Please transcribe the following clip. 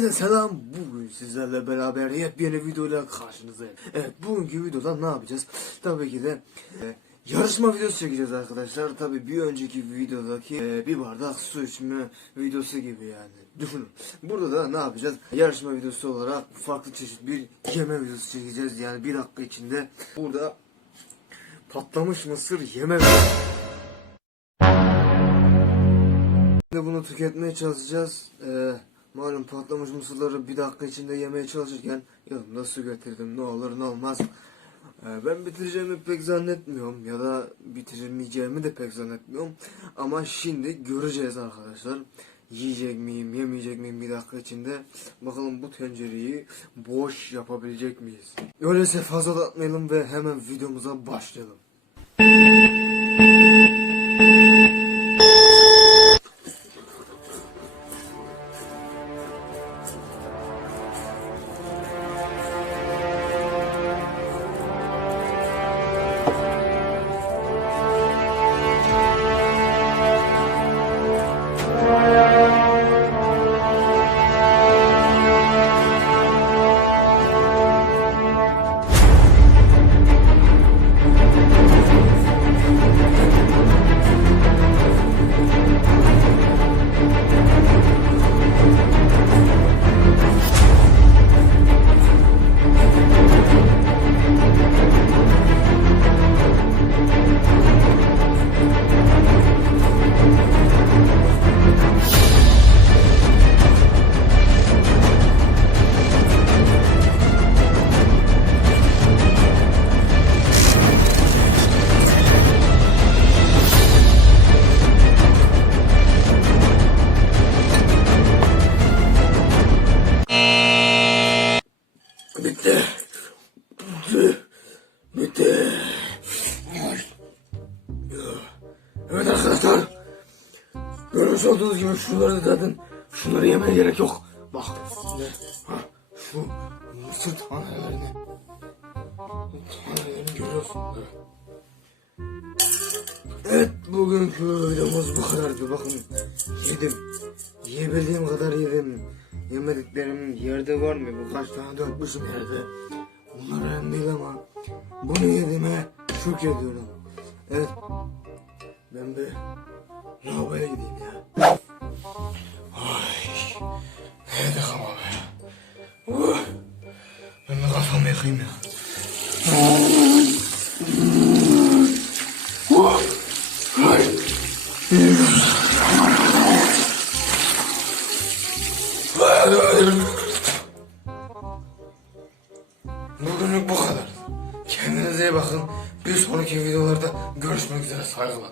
Herkese selam. Bugün sizlerle beraber yepyeni videoyla karşınızdayım. Evet bugünkü videoda ne yapacağız? Tabii ki de e, yarışma videosu çekeceğiz arkadaşlar. Tabii bir önceki videodaki e, bir bardak su içme videosu gibi yani. Düşünün. Burada da ne yapacağız? Yarışma videosu olarak farklı çeşit bir yeme videosu çekeceğiz. Yani bir dakika içinde burada patlamış mısır yeme videosu. Şimdi bunu tüketmeye çalışacağız. Ee, malum patlamış mısırları bir dakika içinde yemeye çalışırken yanımda su getirdim. Ne olur ne olmaz. Ee, ben bitireceğimi pek zannetmiyorum ya da bitirmeyeceğimi de pek zannetmiyorum. Ama şimdi göreceğiz arkadaşlar. Yiyecek miyim, yemeyecek miyim bir dakika içinde. Bakalım bu tencereyi boş yapabilecek miyiz? Öyleyse fazla atmayalım ve hemen videomuza başlayalım. Bitti. Bitti. Bitti. Evet arkadaşlar. Görmüş olduğunuz gibi şunları da zaten şunları yemeye gerek yok. Bak. Ne? Ha, şu mısır tanelerini. Tanelerini görüyorsun. Evet. Bugünkü videomuz bu kadardı bakın yedim yiyebildiğim kadar yedim yemediklerim yerde var mı? Birkaç tane dökmüşüm yerde bunlar önemli değil ama bunu yediğime şükrediyorum. Evet ben bir lavaboya gideyim ya. Ay ne yedik ama be uh, ben bir kafamı yıkayayım ya Bugünlük bu kadar. Kendinize iyi bakın. Bir sonraki videolarda görüşmek üzere saygılar.